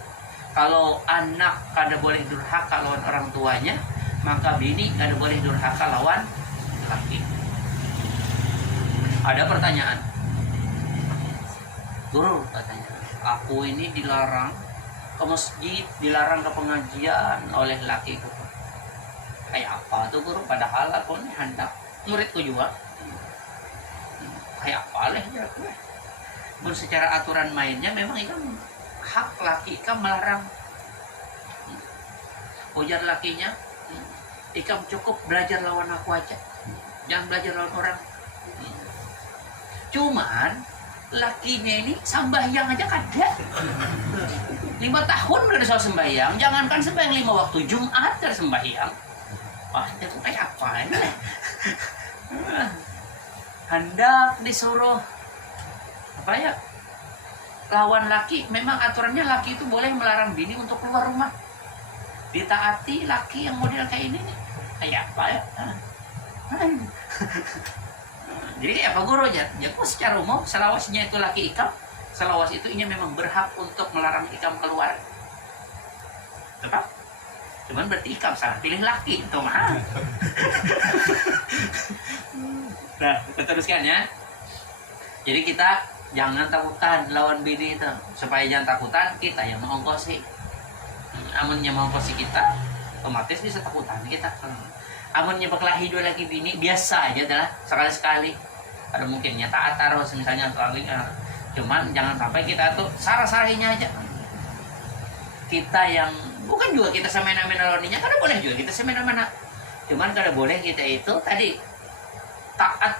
Kalau anak kada boleh durhaka lawan orang tuanya, maka bini kada boleh durhaka lawan laki. Ada pertanyaan, Guru katanya, aku ini dilarang ke masjid, dilarang ke pengajian oleh lakiku. Kayak apa tuh Guru? Padahal aku ini hendak muridku juga. Kayak apa leh ya aku? Secara aturan mainnya memang itu hak laki ikam melarang. Ujar lakinya, ikam cukup belajar lawan aku aja, jangan belajar lawan orang. Cuman lakinya ini sembahyang aja kada. 5 tahun udah soal sembahyang, jangankan sembahyang 5 waktu Jumat ada sembahyang. Wah, itu kayak apa ini? Hendak disuruh apa ya? Lawan laki, memang aturannya laki itu boleh melarang bini untuk keluar rumah. Ditaati laki yang model kayak ini nih. Kayak apa ya? Jadi kayak apa guru aja? Ya kok secara umum selawasnya itu laki ikam, selawas itu ini memang berhak untuk melarang ikam keluar. Tetap. Cuman berarti ikam salah pilih laki itu mah. Nah, kita teruskan ya. Jadi kita jangan takutan lawan bini itu. Supaya jangan takutan, kita yang mengongkosi. Amunnya mengongkosi kita, otomatis bisa takutan kita. Amunnya berkelahi dua lagi bini, biasa aja adalah sekali-sekali. Ada mungkinnya taat terus misalnya kali. Cuman jangan sampai kita tuh sarah-sarahinya aja. Kita yang bukan juga kita semena-mena lawannya, karena boleh juga kita semena-mena. Cuman kada boleh kita itu tadi taat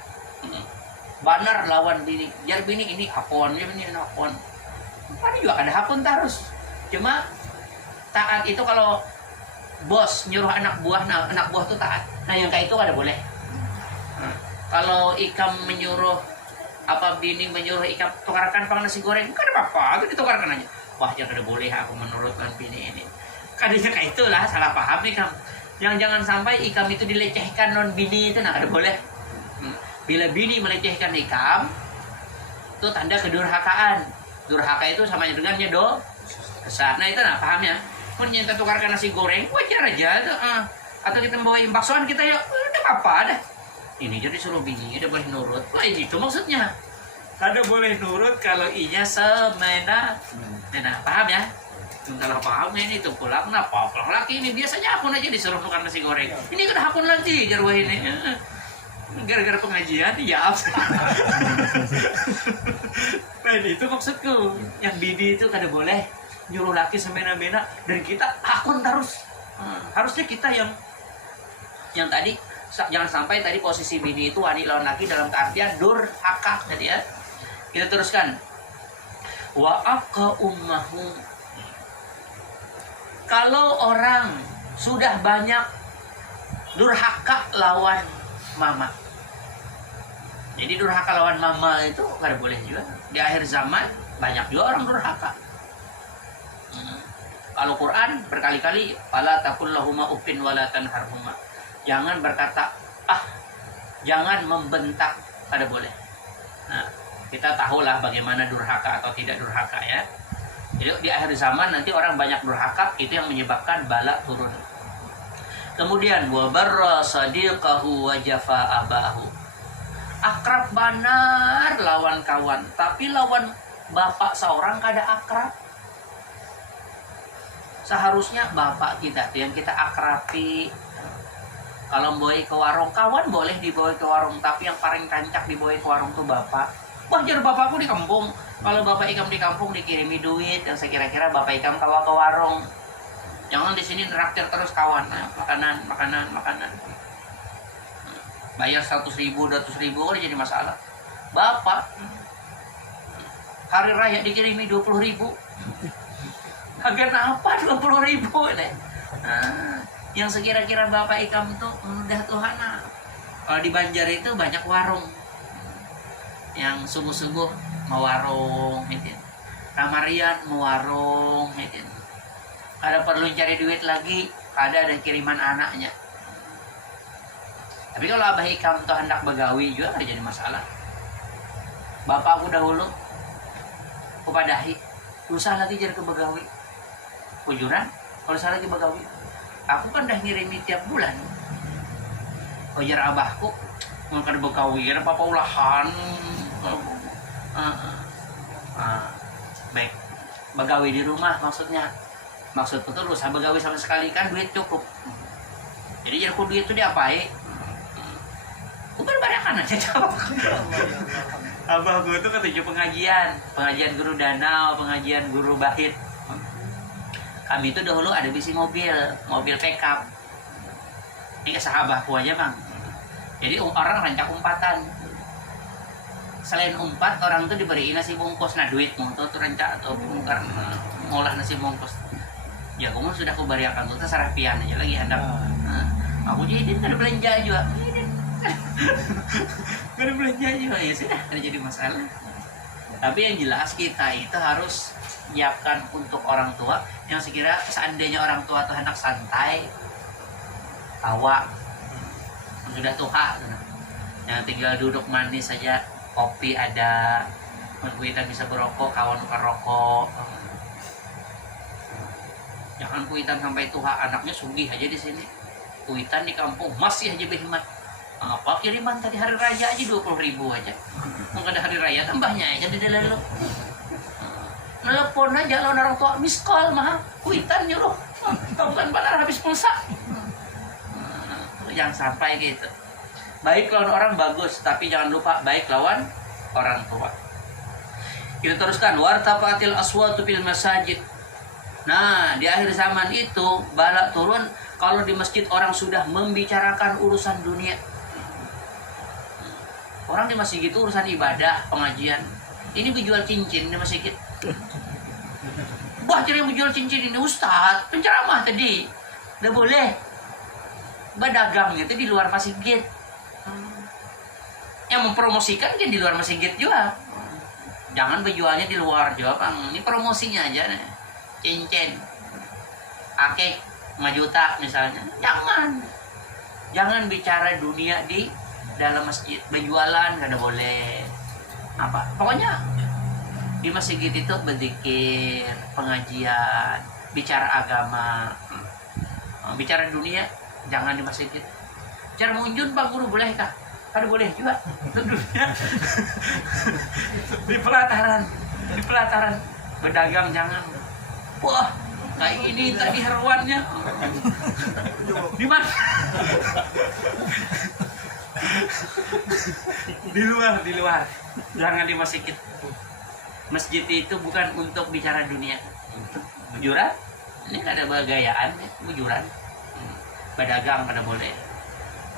banar lawan bini. Jar bini ini hakon, dia bini hakon. Ada juga ada hakon terus. Cuma taat itu kalau bos nyuruh anak buah, nah anak buah tuh taat. Nah yang kayak itu kada boleh. Nah, kalau ikam menyuruh apa bini menyuruh ikam tukarkan pang nasi goreng, kada apa-apa, itu ditukarkan aja. Wah, jangan kada boleh aku menurutkan bini ini. Kadang kayak itulah salah paham ikam. Yang jangan sampai ikam itu dilecehkan non bini itu, nah kada boleh. Bila bini melecehkan ikam, itu tanda kedurhakaan. Durhaka itu sama dengannya dosa. Nah itu nah pahamnya. Kita tukarkan nasi goreng, wajar aja. Atau kita bawain baksoan kita ya, udah apa dah. Ini jadi suruh bini, udah boleh nurut. Wah itu maksudnya. Kada boleh nurut kalau inya semena. Nah paham ya? Kalau paham ini tuh pulang, kenapa? Pulang laki ini biasanya akun aja disuruh tukar nasi goreng. Ini udah akun lagi jarwah ini. Gara-gara pengajian, ya. Nah itu maksudku. Yang bini itu kada boleh nyuruh laki semena-mena dan kita akun terus. Harusnya kita yang tadi jangan sampai tadi posisi bini itu wanita lawan laki dalam keartian durhaka tadi ya. Kita teruskan. Wa aqa ummahu. Kalau orang sudah banyak durhaka lawan mama. Jadi durhaka lawan mama itu kada boleh juga. Di akhir zaman banyak juga orang durhaka. Kalau Quran berkali-kali fala taqul lahuma uffin wala tanharhuma. Jangan berkata jangan membentak, kada boleh. Nah, kita tahulah bagaimana durhaka atau tidak durhaka ya. Jadi di akhir zaman nanti orang banyak durhaka, itu yang menyebabkan bala turun. Kemudian wa barra sadiqahu wa jafa abahu. Akrab banar lawan kawan, tapi lawan bapak seorang kada akrab. Seharusnya bapak kita tuh yang kita akrabi. Kalau bawa ke warung, kawan boleh dibawa ke warung, tapi yang paling rancak dibawa ke warung tuh bapak. Wah, jadi bapakku di kampung. Kalau bapak ikam di kampung dikirimi duit, yang saya kira-kira bapak ikam kawa ke warung. Jangan di sini neraktir terus kawan, nah, makanan. Bayar 100.000, 200.000 udah jadi masalah. Bapak hari raya dikirimi 20.000. Harga apa 20.000 nih? Nah, yang sekira-kira bapak ikam tuh udah Tuhan. Kalau di Banjar itu banyak warung yang subuh-subuh mau warung, gitu. Kamarian mau warung, gitu. Ada perlu cari duit lagi, ada kiriman anaknya. Tapi kalau abah ikam tuh hendak begawi juga ada jadi masalah. Bapakku dahulu kupadahi, usah lagi jadi ke begawi. Ujuran, kalau saya lagi begawi, aku kan dah ngirimi tiap bulan. Ujar abahku, mau kada begawi, ada apa ulahan. Baik, begawi di rumah maksudnya. Maksudku tuh usah begawi sama sekali kan duit cukup. Jadi jadi duit itu diapain? Bukan barakan aja jawab. Abah gue tuh ketujuh pengajian guru danau, pengajian guru bahit. Kami itu dahulu ada bisi mobil pickup. Ini ke sahabatku aja bang. Jadi orang rancak umpatan. Selain umpat, orang tuh diberi nasi bungkus, nah duit tuh rancak atau bungkar ngolah nasi bungkus. Ya kamu sudah kubariakan tuh sarapian aja lagi handap. Aku jadi nggak ada belanja juga. Nggak ada belanja juga ya sudah, ada jadi masalah. Tapi yang jelas kita itu harus siapkan untuk orang tua yang sekira seandainya orang tua tuh hendak santai, tawa, sudah tua, yang tinggal duduk manis saja, kopi ada, kita bisa berokok, kawan bukan rokok. Jangan kuitan sampai tua, anaknya sugih aja di sini. Kuitan di kampung masih aja berhemat. Apa kiriman tadi hari raya aja 20.000 aja. Mungkin ada hari raya tambahnya aja di dalam lo. Telepon aja lo orang tua miss call mah kuitan nyuruh. Tahu kan benar habis pulsa. Jangan sampai gitu. Baik lawan orang bagus, tapi jangan lupa baik lawan orang tua. Kita teruskan wartafatil aswatu fil masajid. Nah, di akhir zaman itu bala turun kalau di masjid orang sudah membicarakan urusan dunia. Orang di masjid itu urusan ibadah, pengajian. Ini berjual cincin di masjid. Wah, jadi berjual cincin ini Ustaz, penceramah tadi. Udah boleh. Berdagang itu di luar masjid. Yang mempromosikan kan di luar masjid juga. Jangan berjualnya di luar juga, Bang. Ini promosinya aja nih. Cincin. Akik 5 juta misalnya. Jangan bicara dunia di dalam masjid. Berjualan nggak ada boleh. Apa? Pokoknya di masjid itu berzikir, pengajian, bicara agama, bicara dunia jangan di masjid. Bicara munjun Pak Guru boleh kah? Ada boleh juga. Dunia. Di pelataran berdagang jangan. Wah, kayak ini tadi heruannya. Di mana? Di luar. Jangan di masjid. Masjid itu bukan untuk bicara dunia. Bujuran? Ini ada bagayaan, bujuran. Berdagang pada boleh.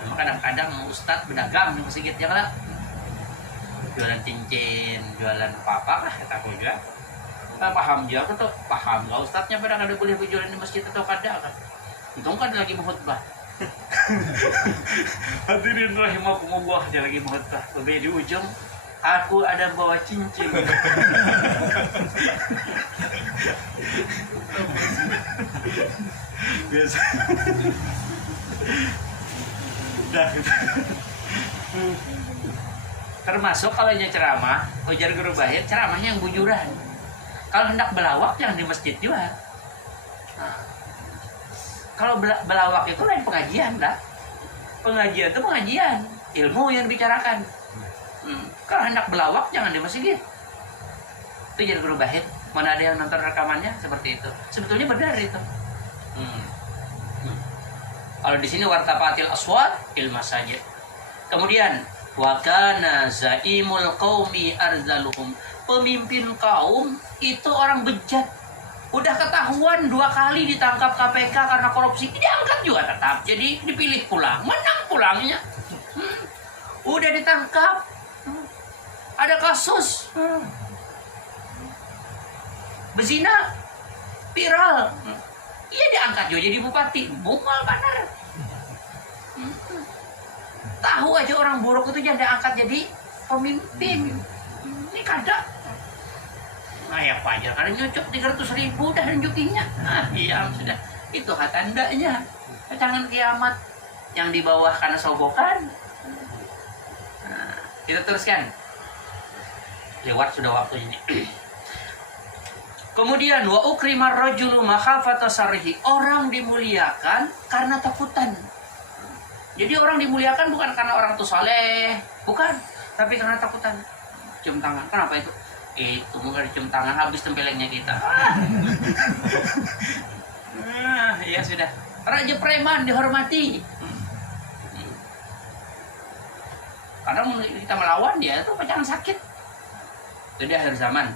Memang kadang-kadang ustadz berdagang di masjid ya kan? Jualan cincin, jualan apa-apa lah kata aku juga. Kita paham juga, aku tuh paham. Gak ustadznya pada ada boleh berjualan di masjid atau kada kan? Untung kan lagi khutbah. Hadirin rahimakumullah, dia lagi khutbah. Lebih di ujung, aku ada bawa cincin. Biasa. Termasuk kalau ceramah, ujar guru bahit, ceramahnya yang bujuran. Kalau hendak belawak jangan di masjid juga. Nah, kalau belawak itu lain pengajian lah. Pengajian itu pengajian, ilmu yang dibicarakan. Kalau hendak belawak jangan di masjid. Itu ujar guru bahit. Mana ada yang nonton rekamannya seperti itu. Sebetulnya benar itu. Kalau di sini wartafatil aswat fil masajid. Kemudian wa kana zaimul qaumi arzaluhum. Pemimpin kaum itu orang bejat. Udah ketahuan 2 kali ditangkap KPK karena korupsi, diangkat juga tetap. Jadi dipilih pulang, menang pulangnya. Udah ditangkap. Ada kasus. Bezina viral. Iya diangkat juga jadi bupati, bungal benar. Tahu aja orang buruk itu jangan diangkat jadi pemimpin. Ini kada. Nah ya wajar, karena nyocok 300.000 dah renjukinya. Nah iya sudah, itu tandanya. Tangan kiamat yang di bawah karena sogokan. Nah, kita teruskan. Lewat sudah waktunya. Kemudian wa ukrimar rajulu makhafata sarhi. Orang dimuliakan karena takutan. Jadi orang dimuliakan bukan karena orang itu saleh, bukan, tapi karena takutan. Cium tangan. Kenapa itu? Itu bukan cium tangan habis tempelengnya kita. Ya sudah. Raja preman dihormati. Kadang kita melawan dia itu jangan sakit. Itu di akhir zaman.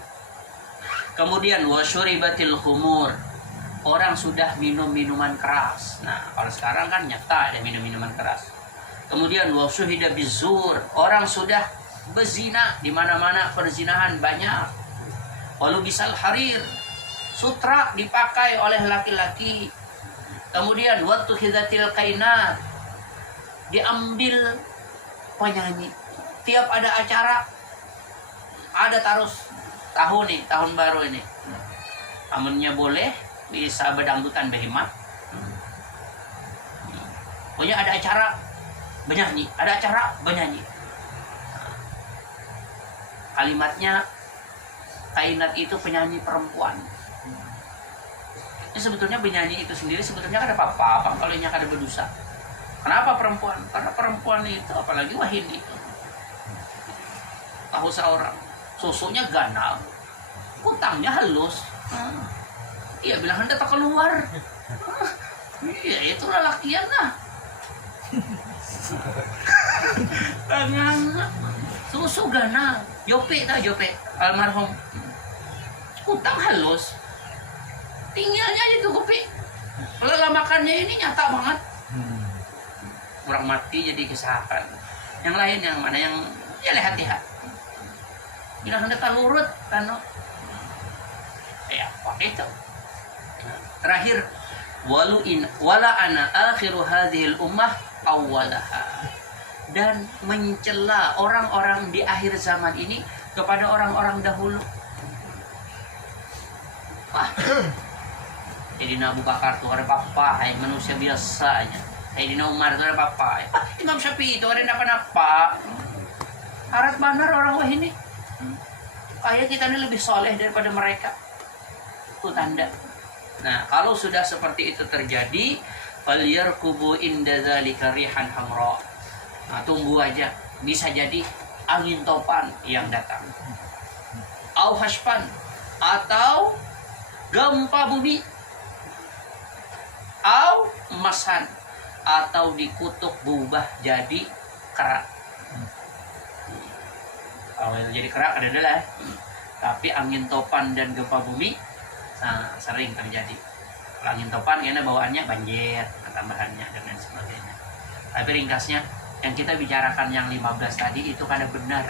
Kemudian wasyuribatil khumur, orang sudah minum minuman keras. Nah, kalau sekarang kan nyata ada minum minuman keras. Kemudian wasyuhida bizur, orang sudah berzina, di mana-mana perzinahan banyak. Walu bisal harir, sutra dipakai oleh laki-laki. Kemudian waktu hidatil kainat, diambil penyanyi. Tiap ada acara, ada tahun baru ini. Amunnya boleh bisa bedangdutan behemat. Pokoknya ada acara benyanyi, ada acara benyanyi. Kalimatnya kainat itu penyanyi perempuan. Ini sebetulnya penyanyi itu sendiri sebetulnya kan ada apa-apa kalau ini ada berdosa. Kenapa perempuan? Karena perempuan itu apalagi wahin itu. Tahu seorang susunya ganal, kutangnya halus. Iya bilang hendak tak keluar. Iya itulah lakian lah. Tangan susu ganal, Jope almarhum. Kutang halus. Tinggalnya aja tuh kopi. Lelah makannya ini nyata banget. Orang mati jadi kesakan. Yang lain yang mana yang ya lihat-lihat. Bilang hendak lurut kan. Ya, pakai itu. Terakhir wala ana akhiru hadhil ummah awwalaha. Dan mencela orang-orang di akhir zaman ini kepada orang-orang dahulu. Sayyidina Abu Bakar itu ada apa? Manusia biasa aja. Sayyidina Umar itu ada apa? Imam Syafi'i itu ada apa? Harap benar orang wah ini. Kayak kita ini lebih soleh daripada mereka. Itu tanda. Nah, kalau sudah seperti itu terjadi, falyarkubu inda dzalika rihan hamra. Nah, tunggu aja. Bisa jadi angin topan yang datang. Au haspan atau gempa bumi. Au masan atau dikutuk berubah jadi kerak. Awal jadi kerak adalah tapi angin topan dan gempa bumi sering terjadi. Angin topan karena bawaannya banjir, tambahannya dan lain sebagainya. Tapi ringkasnya yang kita bicarakan yang 15 tadi itu kada benar.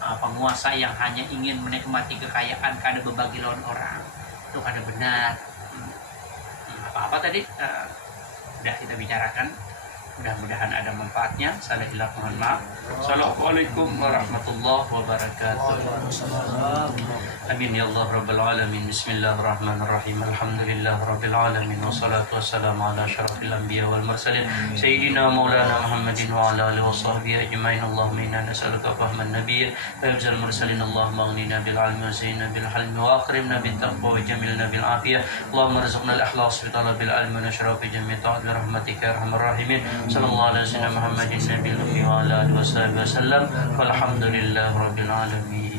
Penguasa yang hanya ingin menikmati kekayaan kada berbagi lawan orang itu kada benar. Apa-apa tadi sudah kita bicarakan. Mudah-mudahan ada manfaatnya. Salahillah mohon maaf. Assalamualaikum warahmatullahi wabarakatuh. Amin ya Allah rabbal alamin. Bismillahirrahmanirrahim. Alhamdulillah rabbil alamin. Wassalatu wassalamu ala asyrafil anbiya wal mursalin sayyidina maulana Muhammadin wa ala alihi washabbihi ajmain. Allahumma inna nas'aluka fahman nabiyyin wa hifzal mursalin. Allahumma aghnina bil ilmi wa zayyinna bil hilmi wa akrimna bit taqwa wa jamilna bil afiyah. Allahumma arzuqna al ikhlas fi talabil ilmi wa nashra fi jami' ta'at bi rahmatika ya arhamar rahimin. Sallallahu alaihi wasallam Muhammadin nabiyil ummi wa ala alihi wasallam. Walhamdulillahi rabbil alamin.